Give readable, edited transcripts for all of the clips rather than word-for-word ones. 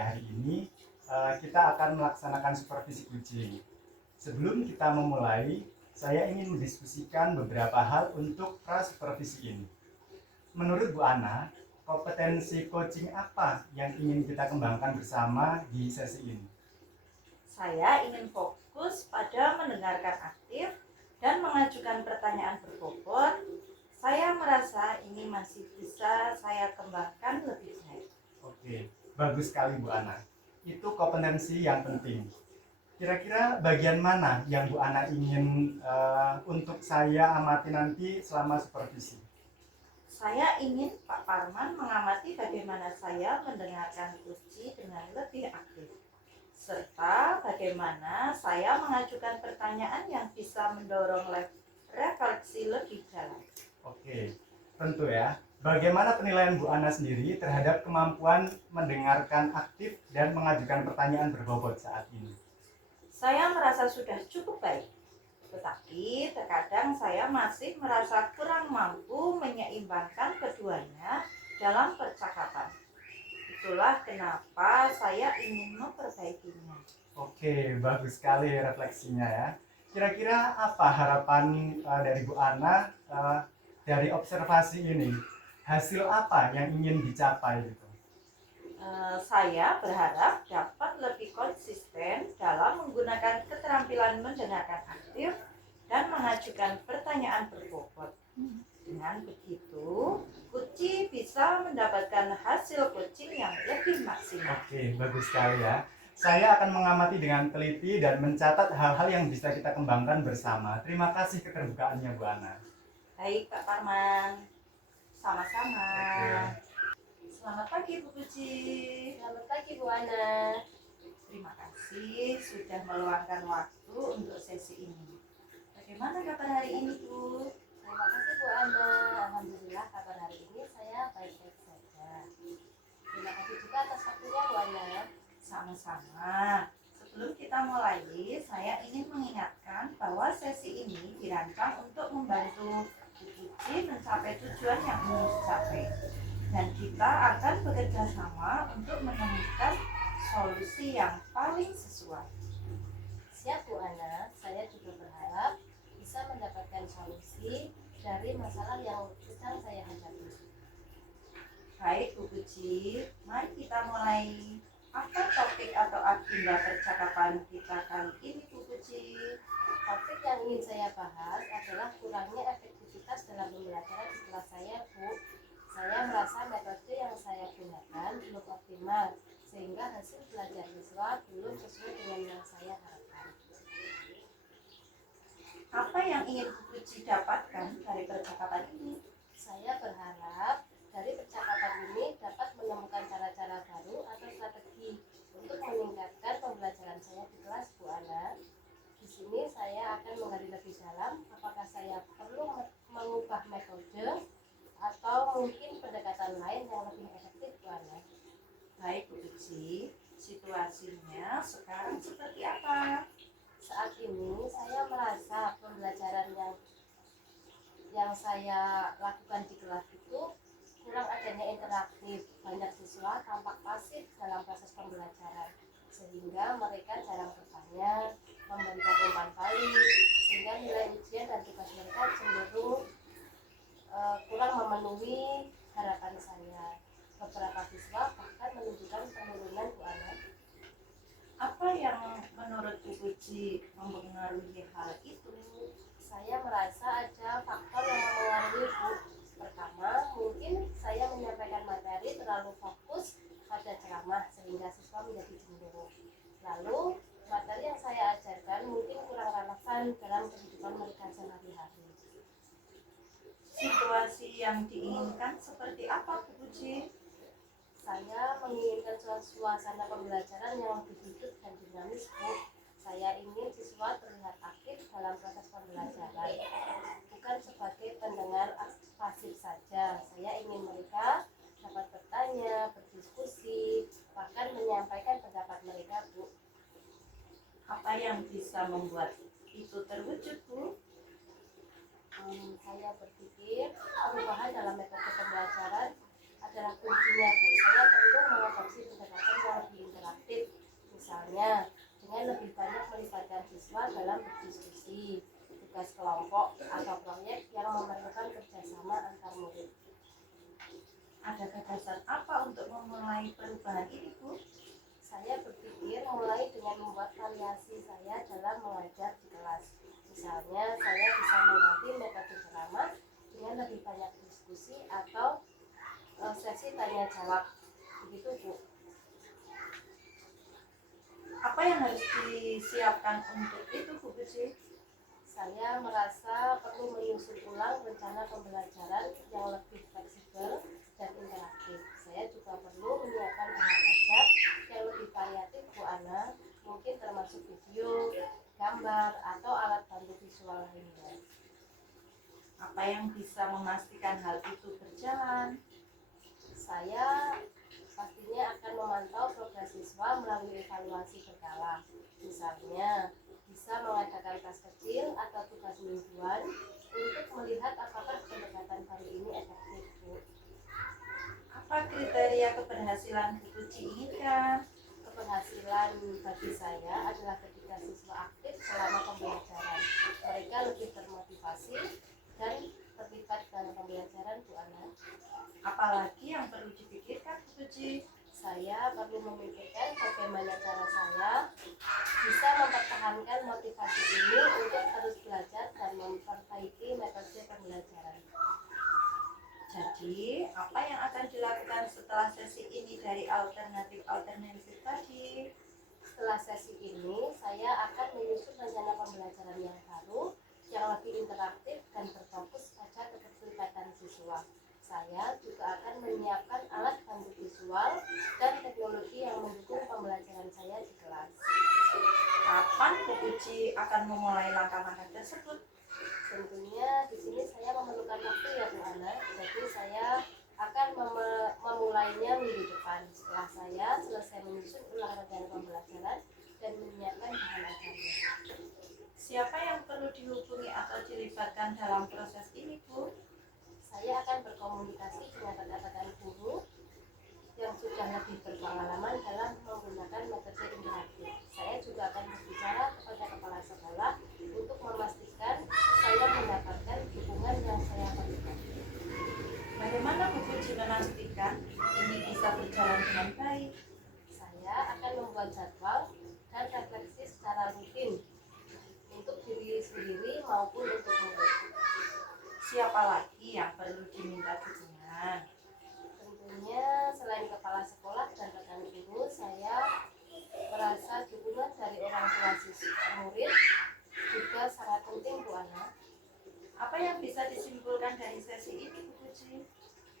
hari ini kita akan melaksanakan supervisi kucing. Sebelum kita memulai, saya ingin mendiskusikan beberapa hal untuk pra-supervisi ini. Menurut Bu Ana, kompetensi coaching apa yang ingin kita kembangkan bersama di sesi ini? Saya ingin fokus pada mendengarkan aktif dan mengajukan pertanyaan berbobot. Saya merasa ini masih bisa saya kembangkan lebih baik. Oke, bagus sekali Bu Ana. Itu kompetensi yang penting. Kira-kira bagian mana yang Bu Ana ingin untuk saya amati nanti selama supervisi? Saya ingin Pak Parman mengamati bagaimana saya mendengarkan kunci dengan lebih aktif, serta bagaimana saya mengajukan pertanyaan yang bisa mendorong refleksi lebih dalam. Oke, tentu ya. Bagaimana penilaian Bu Ana sendiri terhadap kemampuan mendengarkan aktif dan mengajukan pertanyaan berbobot saat ini? Saya merasa sudah cukup baik, tetapi terkadang saya masih merasa kurang mampu menyeimbangkan keduanya dalam percakapan. Itulah kenapa saya ingin memperbaikinya. Oke, bagus sekali refleksinya ya. Kira-kira apa harapan dari Bu Ana dari observasi ini? Hasil apa yang ingin dicapai gitu? Saya berharap dapat lebih konsisten dalam menggunakan keterampilan mendengarkan aktif dan mengajukan pertanyaan berbobot. Dengan begitu, kucing bisa mendapatkan hasil coaching yang lebih maksimal. Oke, bagus sekali ya. Saya akan mengamati dengan teliti dan mencatat hal-hal yang bisa kita kembangkan bersama. Terima kasih keterbukaannya, Bu Ana. Baik, Pak Parman. Sama-sama. Oke. Selamat pagi, Bu Puji. Selamat pagi Bu Ana. Terima kasih sudah meluangkan waktu untuk sesi ini. Bagaimana kabar hari ini, Bu? Terima kasih Bu Ana. Alhamdulillah kabar hari ini saya baik-baik saja. Terima kasih juga atas waktunya Bu Ana. Sama-sama. Sebelum kita mulai, saya ingin mengingatkan bahwa sesi ini dirancang untuk membantu Bu Puji mencapai tujuan yang ingin dicapai. Dan kita akan bekerja sama untuk menemukan solusi yang paling sesuai. Siap Bu Ana, saya juga berharap bisa mendapatkan solusi dari masalah yang sedang saya hadapi. Baik Bu Puji, mari kita mulai. Apa topik atau agenda percakapan kita kali ini, Bu Puji? Topik yang ingin saya bahas adalah kurangnya efektivitas dalam pembelajaran di kelas saya, Bu. Saya merasa metode yang saya gunakan belum optimal, sehingga hasil belajar siswa belum sesuai dengan yang saya harapkan. Apa yang ingin Bu Puji dapatkan dari percakapan ini? Saya berharap dari percakapan ini dapat menemukan cara-cara baru atau strategi untuk meningkatkan pembelajaran saya di kelas, Bu Ana. Di sini saya akan menggali lebih dalam apakah saya perlu mengubah metode atau mungkin pendekatan lain yang lebih efektif, Bu Ana. Baik Bu Puji, situasinya sekarang seperti apa? Saat ini saya merasa pembelajaran yang saya lakukan di kelas itu kurang adanya interaktif. Banyak siswa tampak pasif dalam proses pembelajaran, sehingga mereka jarang bertanya, memberikan umpan balik, sehingga nilai ujian dan tugas mereka cenderung kurang memenuhi harapan saya. Beberapa siswa bahkan menunjukkan penurunan, Bu Ana. Apa yang menurut Bu Puji mempengaruhi hal itu? Saya merasa ada faktor yang mempengaruhi, Bu. Pertama, mungkin saya menyampaikan materi terlalu fokus pada ceramah sehingga siswa menjadi cenderung. Lalu, materi yang saya ajarkan mungkin kurang relevan dalam kehidupan mereka sehari-hari. Situasi yang diinginkan seperti apa Bu Puji? Saya menginginkan suasana pembelajaran yang lebih hidup dan dinamis, Bu. Saya ingin siswa terlihat aktif dalam proses pembelajaran, bukan sebagai pendengar pasif saja. Saya ingin mereka dapat bertanya, berdiskusi, bahkan menyampaikan pendapat mereka, Bu. Apa yang bisa membuat itu terwujud, Bu? Saya berpikir perubahan dalam metode pembelajaran adalah kuncinya, Bu. Saya perlu mengadopsi pendekatan yang lebih dengan lebih banyak melibatkan siswa dalam berdiskusi, tugas kelompok atau proyek yang memerlukan kerjasama antar murid. Ada gagasan apa untuk memulai perubahan ini, Bu? Saya berpikir mulai dengan membuat variasi saya dalam mengajar di kelas. Misalnya, saya bisa mengganti metode ceramah dengan lebih banyak diskusi atau sesi tanya jawab. Begitu, Bu. Apa yang harus disiapkan untuk itu, Bu Puji? Saya merasa perlu menyusun ulang rencana pembelajaran yang lebih fleksibel dan interaktif. Saya juga perlu menyiapkan bahan ajar yang lebih variatif, Bu Ana, mungkin termasuk video, gambar, atau alat bantu visual lainnya. Apa yang bisa memastikan hal itu berjalan? Saya pastinya akan memantau progres siswa melalui evaluasi berkala. Misalnya, bisa mengadakan tes kecil atau tugas mingguan untuk melihat apakah pendekatan kali ini efektif, Bu. Apa kriteria keberhasilan Bu Puji inginkan? Keberhasilan bagi saya adalah ketika siswa aktif selama pembelajaran. Mereka lebih termotivasi dan terlibat dalam pembelajaran, Bu Ana. Apalagi yang perlu dipikirkan, Bu Puji? Saya perlu memikirkan bagaimana cara saya bisa mempertahankan motivasi ini untuk terus belajar dan memperbaiki metode pembelajaran. Jadi, apa yang akan dilakukan setelah sesi ini dari alternatif tadi? Setelah sesi ini, saya akan menyusun rencana pembelajaran yang baru, yang lebih interaktif dan berfokus pada keterlibatan siswa. Saya juga akan menyiapkan alat bantu visual dan teknologi yang mendukung pembelajaran saya di kelas. Kapan Bu Puji akan memulai langkah-langkah tersebut? Tentunya di sini saya memerlukan waktu ya, Bu Ana. Jadi saya akan memulainya minggu depan setelah saya selesai menyusun ulang rencana pembelajaran dan menyiapkan bahan ajarnya. Siapa yang perlu dihubungi atau dilibatkan dalam proses ini, Bu? Saya akan berkomunikasi dengan rekan-rekan guru yang sudah lebih berpengalaman dalam menggunakan metode interaktif. Saya juga akan berbicara kepada kepala sekolah untuk memastikan saya mendapatkan dukungan yang saya perlukan. Bagaimana Bu Puji memastikan ini bisa berjalan dengan baik? Saya akan membuat jadwal dan refleksi secara rutin untuk diri sendiri maupun untuk murid. Siapa lagi yang perlu diminta dukungan? Tentunya selain kepala sekolah dan rekan guru, saya merasa dukungan dari orang tua siswa murid juga sangat penting, Bu Ana. Apa yang bisa disimpulkan dari sesi ini, Bu Puji?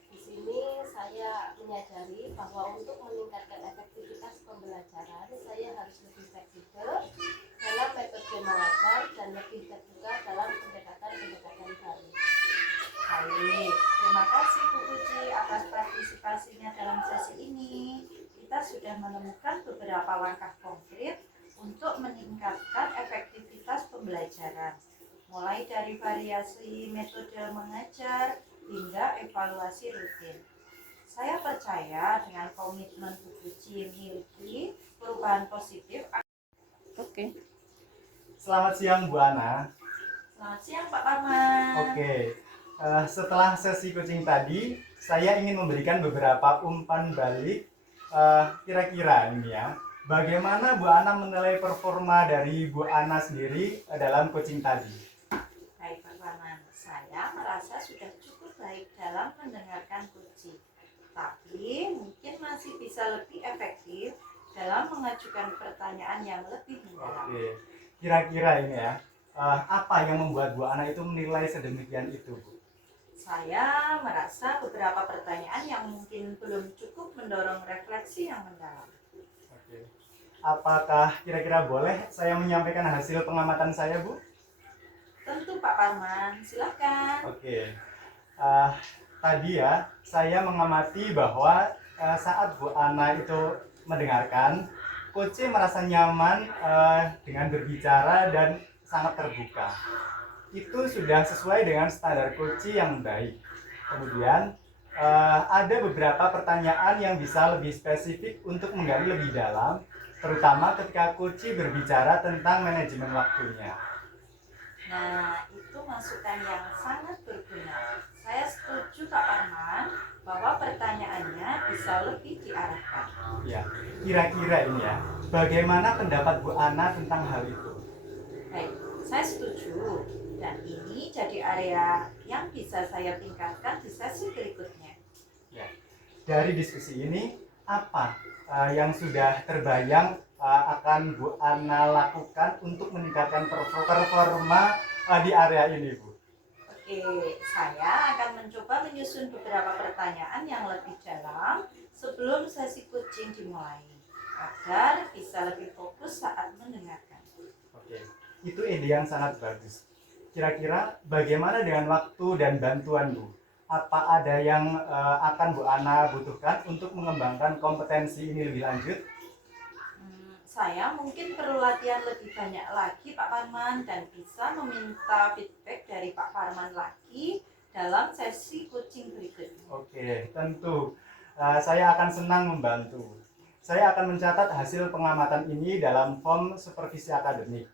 Di sini saya menyadari bahwa untuk meningkatkan efektivitas pembelajaran, saya harus lebih fleksibel dalam metode mengajar dan lebih terbuka dalam pendekatan-pendekatan baru. Baik, terima kasih Bu Puji atas partisipasinya dalam sesi ini. Kita sudah menemukan beberapa langkah konkret untuk meningkatkan efektivitas pembelajaran, mulai dari variasi metode mengajar hingga evaluasi rutin. Saya percaya dengan komitmen Bu Puji memiliki perubahan positif. Oke. Selamat siang Bu Ana. Selamat siang Pak Parman. Oke, setelah sesi coaching tadi, saya ingin memberikan beberapa umpan balik. Kira-kira ini ya, bagaimana Bu Ana menilai performa dari Bu Ana sendiri dalam coaching tadi? Baik Pak Parman, saya merasa sudah cukup baik dalam mendengarkan coaching, tapi mungkin masih bisa lebih efektif dalam mengajukan pertanyaan yang lebih mendalam. Oke, kira-kira ini ya, apa yang membuat Bu Ana itu menilai sedemikian itu, Bu? Saya merasa beberapa pertanyaan yang mungkin belum cukup mendorong refleksi yang mendalam. Oke. Apakah kira-kira boleh saya menyampaikan hasil pengamatan saya, Bu? Tentu Pak Parman, silakan. Oke. Tadi ya, saya mengamati bahwa saat Bu Ana itu mendengarkan, Coach merasa nyaman dengan berbicara dan sangat terbuka. Itu sudah sesuai dengan standar Coach yang baik. Kemudian ada beberapa pertanyaan yang bisa lebih spesifik untuk menggali lebih dalam terutama ketika Koci berbicara tentang manajemen waktunya. Nah, itu masukan yang sangat berguna. Saya setuju Pak Parman bahwa pertanyaannya bisa lebih diarahkan. Ya, kira-kira ini ya, bagaimana pendapat Bu Ana tentang hal itu? Baik, saya setuju. Dan ini jadi area yang bisa saya tingkatkan di sesi berikutnya. Ya, dari diskusi ini, apa yang sudah terbayang akan Bu Ana lakukan untuk meningkatkan performa di area ini, Bu? Oke, saya akan mencoba menyusun beberapa pertanyaan yang lebih dalam sebelum sesi coaching dimulai, agar bisa lebih fokus saat mendengarkan. Oke, itu ide yang sangat bagus. Kira-kira bagaimana dengan waktu dan bantuan, Bu? Apa ada yang akan Bu Ana butuhkan untuk mengembangkan kompetensi ini lebih lanjut? Saya mungkin perlu latihan lebih banyak lagi Pak Parman dan bisa meminta feedback dari Pak Parman lagi dalam sesi coaching berikutnya. Oke, tentu. Saya akan senang membantu. Saya akan mencatat hasil pengamatan ini dalam form supervisi akademik.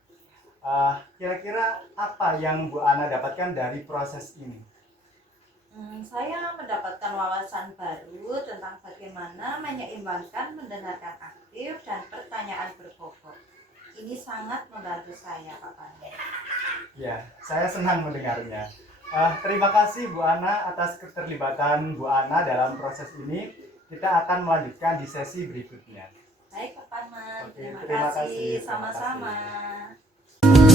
Kira-kira apa yang Bu Ana dapatkan dari proses ini? Saya mendapatkan wawasan baru tentang bagaimana menyeimbangkan mendengarkan aktif dan pertanyaan berbobot. Ini sangat membantu saya, Pak Parman. Ya, saya senang mendengarnya. Terima kasih Bu Ana atas keterlibatan Bu Ana dalam proses ini. Kita akan melanjutkan di sesi berikutnya. Baik, Pak Parman. Oke, Terima terima kasih. kasih. Terima Sama-sama. kasih.